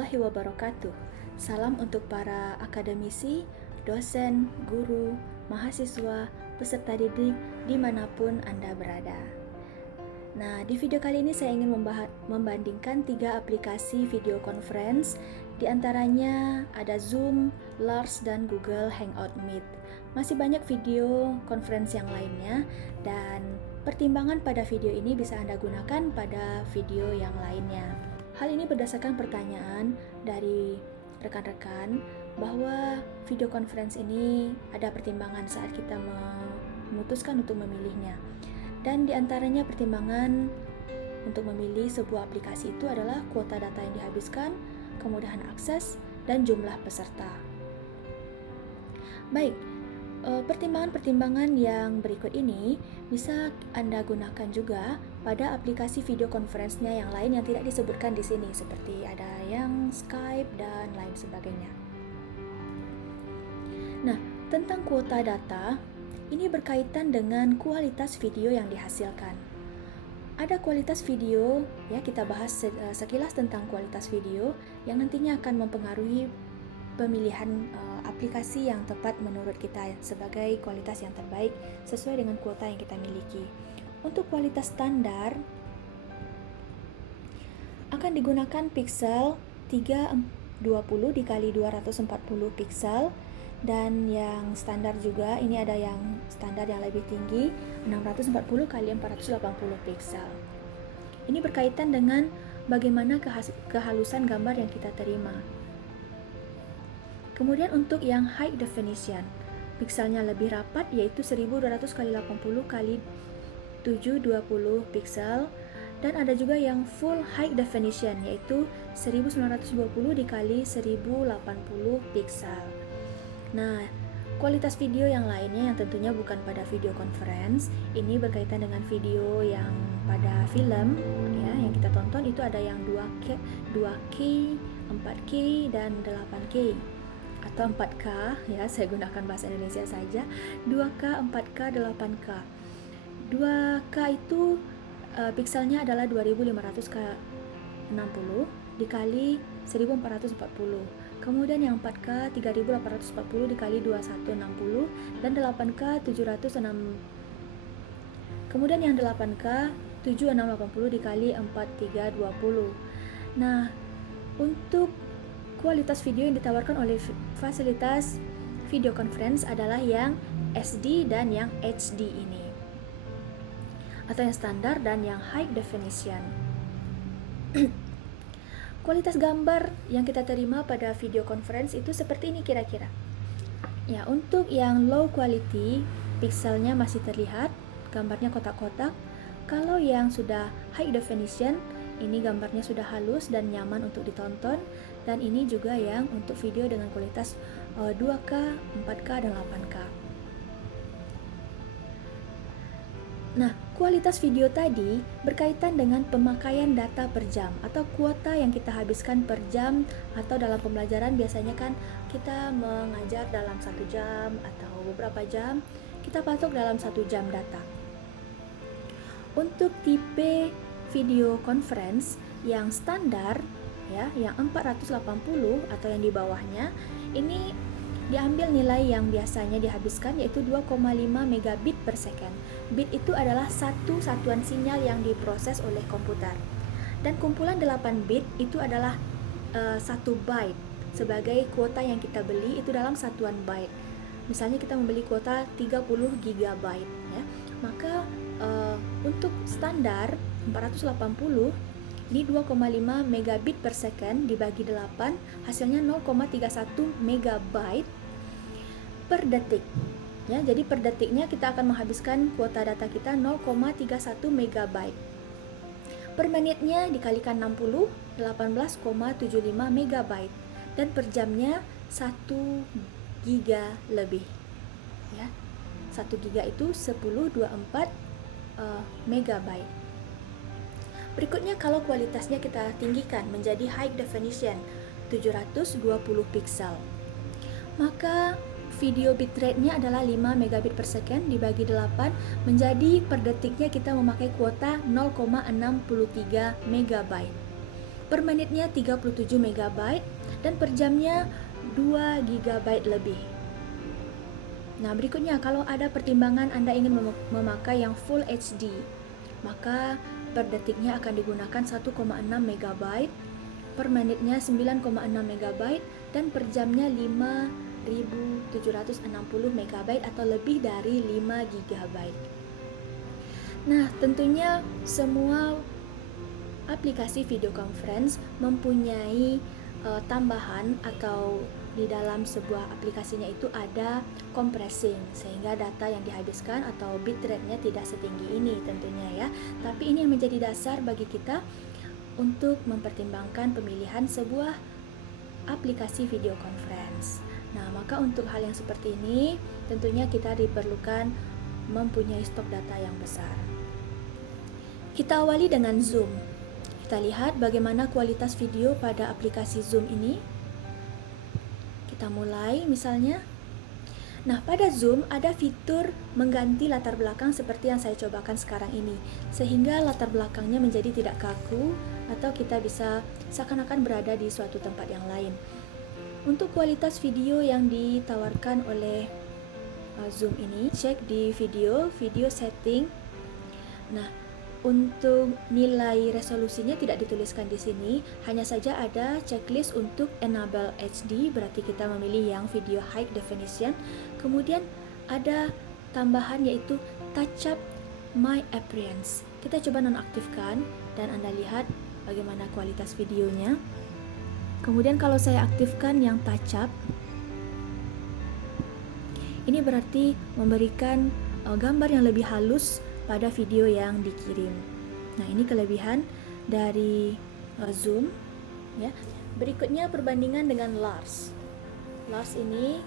warahmatullahi wabarakatuh. Salam untuk para akademisi, dosen, guru, mahasiswa, peserta didik dimanapun Anda berada. Nah, di video kali ini saya ingin membandingkan 3 aplikasi video conference. Di antaranya ada Zoom, Lars, dan Google Hangout Meet. Masih banyak video conference yang lainnya, dan pertimbangan pada video ini bisa Anda gunakan pada video yang lainnya. Hal ini berdasarkan pertanyaan dari rekan-rekan bahwa video conference ini ada pertimbangan saat kita memutuskan untuk memilihnya. Dan di antaranya pertimbangan untuk memilih sebuah aplikasi itu adalah kuota data yang dihabiskan, kemudahan akses, dan jumlah peserta. Baik, pertimbangan-pertimbangan yang berikut ini bisa Anda gunakan juga pada aplikasi video conference-nya yang lain yang tidak disebutkan di sini, seperti ada yang Skype dan lain sebagainya. Nah, tentang kuota data, ini berkaitan dengan kualitas video yang dihasilkan. Ada kualitas video, ya kita bahas sekilas tentang kualitas video yang nantinya akan mempengaruhi pemilihan aplikasi yang tepat menurut kita sebagai kualitas yang terbaik sesuai dengan kuota yang kita miliki. Untuk kualitas standar akan digunakan pixel 320 dikali 240 pixel, dan yang standar juga ini ada yang standar yang lebih tinggi 640 kali 480 pixel. Ini berkaitan dengan bagaimana kehalusan gambar yang kita terima. Kemudian untuk yang high definition, pixelnya lebih rapat yaitu 1200 kali 80 kali 720 pixel, dan ada juga yang full high definition yaitu 1920 dikali 1080 pixel. Nah, kualitas video yang lainnya yang tentunya bukan pada video conference, ini berkaitan dengan video yang pada film ya, yang kita tonton itu ada yang 2K, 4K dan 8K atau 4K ya, saya gunakan bahasa Indonesia saja. 2K, 4K, 8K. 2K itu pixelnya adalah 2500 ke 60 dikali 1440. Kemudian yang 4K 3840 dikali 2160, dan 8K 706. Kemudian yang 8K 7680 dikali 4320. Nah, untuk kualitas video yang ditawarkan oleh fasilitas video conference adalah yang SD dan yang HD ini, atau yang standar dan yang high definition. Kualitas gambar yang kita terima pada video conference itu seperti ini kira-kira. Ya, untuk yang low quality, pixelnya masih terlihat, gambarnya kotak-kotak. Kalau yang sudah high definition, ini gambarnya sudah halus dan nyaman untuk ditonton. Dan ini juga yang untuk video dengan kualitas 2K, 4K, dan 8K. Nah, kualitas video tadi berkaitan dengan pemakaian data per jam atau kuota yang kita habiskan per jam, atau dalam pembelajaran biasanya kan kita mengajar dalam 1 jam atau beberapa jam, kita patok dalam 1 jam data. Untuk tipe video conference yang standar ya, yang 480 atau yang di bawahnya, ini diambil nilai yang biasanya dihabiskan yaitu 2,5 megabit per second. Bit itu adalah satu satuan sinyal yang diproses oleh komputer. Dan kumpulan 8 bit itu adalah 1 byte. Sebagai kuota yang kita beli itu dalam satuan byte. Misalnya kita membeli kuota 30 GB ya. Maka untuk standar 480 ini 2,5 megabit per second dibagi 8 hasilnya 0,31 megabyte per detik ya. Jadi per detiknya kita akan menghabiskan kuota data kita 0,31 megabyte. Per menitnya dikalikan 60, 18,75 megabyte, dan per jamnya 1 giga lebih ya. 1 giga itu 1024 megabyte. Berikutnya kalau kualitasnya kita tinggikan menjadi high definition 720 pixel, maka video bitrate-nya adalah 5 megabit per second dibagi 8 menjadi per detiknya kita memakai kuota 0,63 megabyte. per menitnya 37 MB dan per jamnya 2 GB lebih. Nah, berikutnya kalau ada pertimbangan Anda ingin memakai yang Full HD, maka per detiknya akan digunakan 1,6 MB, per menitnya 9,6 MB, dan per jamnya 5.760 MB atau lebih dari 5 GB. Nah, tentunya semua aplikasi video conference mempunyai tambahan atau di dalam sebuah aplikasinya itu ada compressing sehingga data yang dihabiskan atau bitrate-nya tidak setinggi ini tentunya ya. Tapi ini yang menjadi dasar bagi kita untuk mempertimbangkan pemilihan sebuah aplikasi video conference. Nah, maka untuk hal yang seperti ini tentunya kita diperlukan mempunyai stok data yang besar. Kita awali dengan Zoom. Kita lihat bagaimana kualitas video pada aplikasi Zoom ini. Kita mulai misalnya. Nah, pada Zoom ada fitur mengganti latar belakang seperti yang saya cobakan sekarang ini, sehingga latar belakangnya menjadi tidak kaku atau kita bisa seakan-akan berada di suatu tempat yang lain. Untuk kualitas video yang ditawarkan oleh Zoom ini, cek di video setting. Nah, untuk nilai resolusinya tidak dituliskan di sini, hanya saja ada checklist untuk enable HD, berarti kita memilih yang video high definition. Kemudian ada tambahan yaitu touch up my appearance. Kita coba nonaktifkan dan Anda lihat bagaimana kualitas videonya. Kemudian kalau saya aktifkan yang touch up, ini berarti memberikan gambar yang lebih halus pada video yang dikirim. Nah, ini kelebihan dari Zoom ya. Berikutnya perbandingan dengan Lars. Lars ini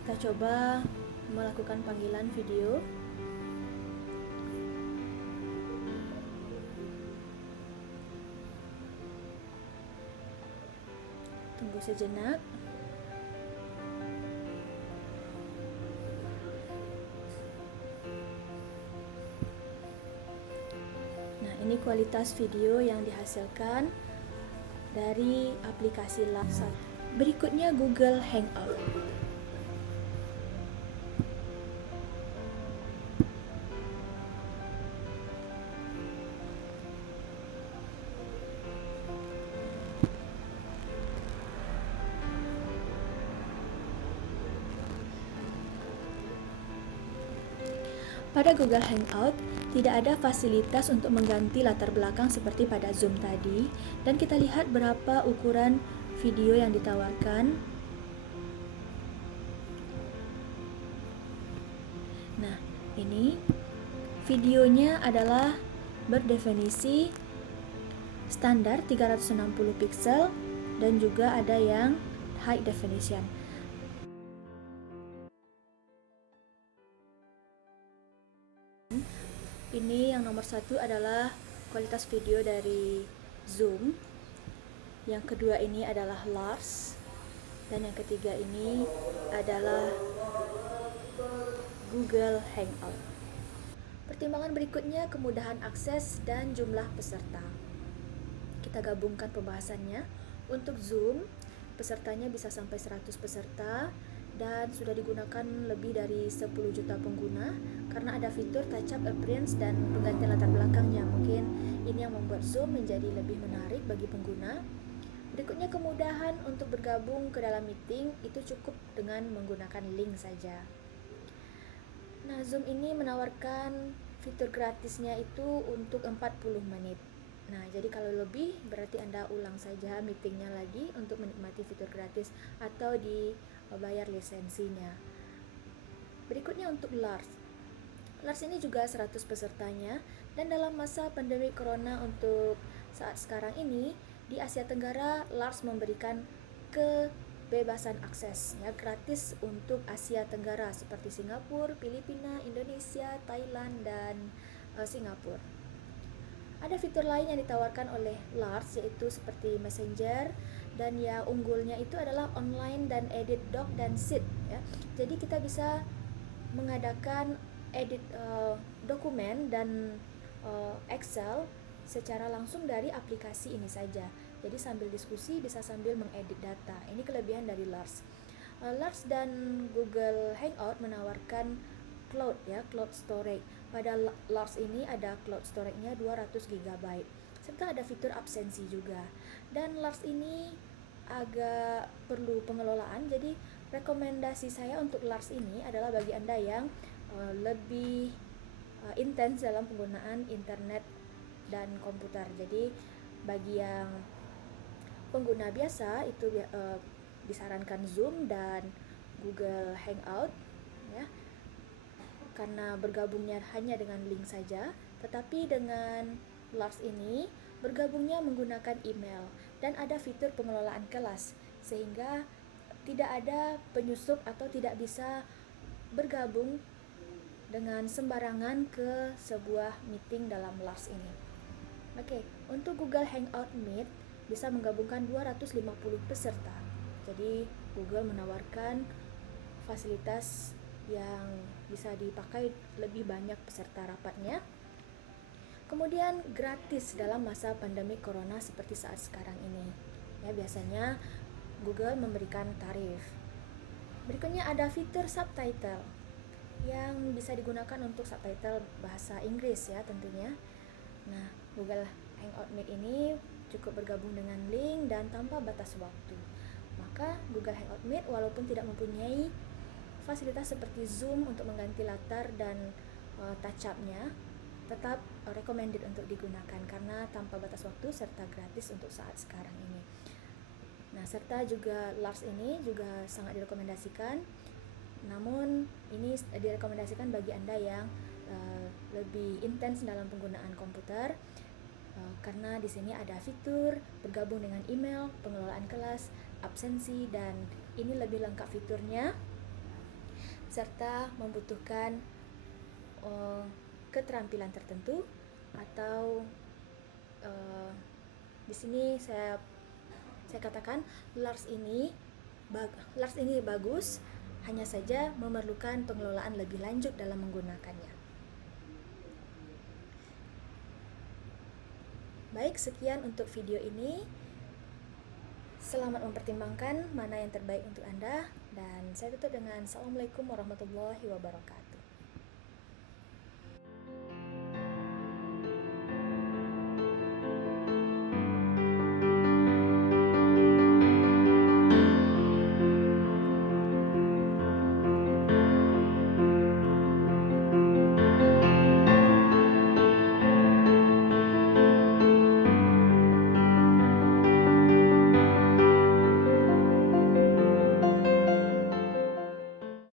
kita coba melakukan panggilan video. Tunggu sejenak. Ini kualitas video yang dihasilkan dari aplikasi Lars. Berikutnya Google Hangout. Pada Google Hangout, tidak ada fasilitas untuk mengganti latar belakang seperti pada Zoom tadi, dan kita lihat berapa ukuran video yang ditawarkan. Nah, ini videonya adalah berdefinisi standar 360 pixel dan juga ada yang high definition. Ini yang nomor satu adalah kualitas video dari Zoom. Yang kedua ini adalah Lars. Dan yang ketiga ini adalah Google Hangout. Pertimbangan berikutnya kemudahan akses dan jumlah peserta. Kita gabungkan pembahasannya. Untuk Zoom, pesertanya bisa sampai 100 peserta dan sudah digunakan lebih dari 10 juta pengguna karena ada fitur touch up appearance dan penggantian latar belakangnya. Mungkin ini yang membuat Zoom menjadi lebih menarik bagi pengguna. Berikutnya kemudahan untuk bergabung ke dalam meeting, itu cukup dengan menggunakan link saja. Nah, Zoom ini menawarkan fitur gratisnya itu untuk 40 menit. Nah, jadi kalau lebih berarti Anda ulang saja meetingnya lagi untuk menikmati fitur gratis atau dibayar lisensinya. Berikutnya untuk Lars. Lars ini juga 100 pesertanya dan dalam masa pandemi corona untuk saat sekarang ini di Asia Tenggara, Lars memberikan kebebasan akses ya, gratis untuk Asia Tenggara seperti Singapura, Filipina, Indonesia, Thailand dan Singapura. Ada fitur lain yang ditawarkan oleh Lars yaitu seperti Messenger, dan yang unggulnya itu adalah online dan edit doc dan sheet ya. Jadi kita bisa mengadakan edit dokumen dan Excel secara langsung dari aplikasi ini saja. Jadi sambil diskusi bisa sambil mengedit data. Ini kelebihan dari Lars. Lars dan Google Hangout menawarkan cloud ya, cloud storage. Pada Lars ini ada cloud storage-nya 200 GB. Serta ada fitur absensi juga. Dan Lars ini agak perlu pengelolaan, jadi rekomendasi saya untuk Lars ini adalah bagi Anda yang lebih intens dalam penggunaan internet dan komputer. Jadi bagi yang pengguna biasa itu disarankan Zoom dan Google Hangout ya, karena bergabungnya hanya dengan link saja. Tetapi dengan Lars ini bergabungnya menggunakan email dan ada fitur pengelolaan kelas, sehingga tidak ada penyusup atau tidak bisa bergabung dengan sembarangan ke sebuah meeting dalam Lars ini. Oke, untuk Google Hangout Meet bisa menggabungkan 250 peserta. Jadi Google menawarkan fasilitas yang bisa dipakai lebih banyak peserta rapatnya. Kemudian gratis dalam masa pandemi corona seperti saat sekarang ini. Ya, biasanya Google memberikan tarif. Berikutnya ada fitur subtitle yang bisa digunakan untuk subtitle bahasa Inggris ya tentunya. Nah, Google Hangout Meet ini cukup bergabung dengan link dan tanpa batas waktu. Maka Google Hangout Meet walaupun tidak mempunyai fasilitas seperti Zoom untuk mengganti latar dan touch up-nya, tetap recommended untuk digunakan karena tanpa batas waktu serta gratis untuk saat sekarang ini. Nah, serta juga Lars ini juga sangat direkomendasikan. Namun ini direkomendasikan bagi Anda yang lebih intens dalam penggunaan komputer, karena di sini ada fitur bergabung dengan email, pengelolaan kelas, absensi, dan ini lebih lengkap fiturnya serta membutuhkan keterampilan tertentu atau di sini saya katakan Lars ini bagus, hanya saja memerlukan pengelolaan lebih lanjut dalam menggunakannya. Baik, sekian untuk video ini. Selamat mempertimbangkan mana yang terbaik untuk Anda, dan saya tutup dengan Assalamualaikum warahmatullahi wabarakatuh.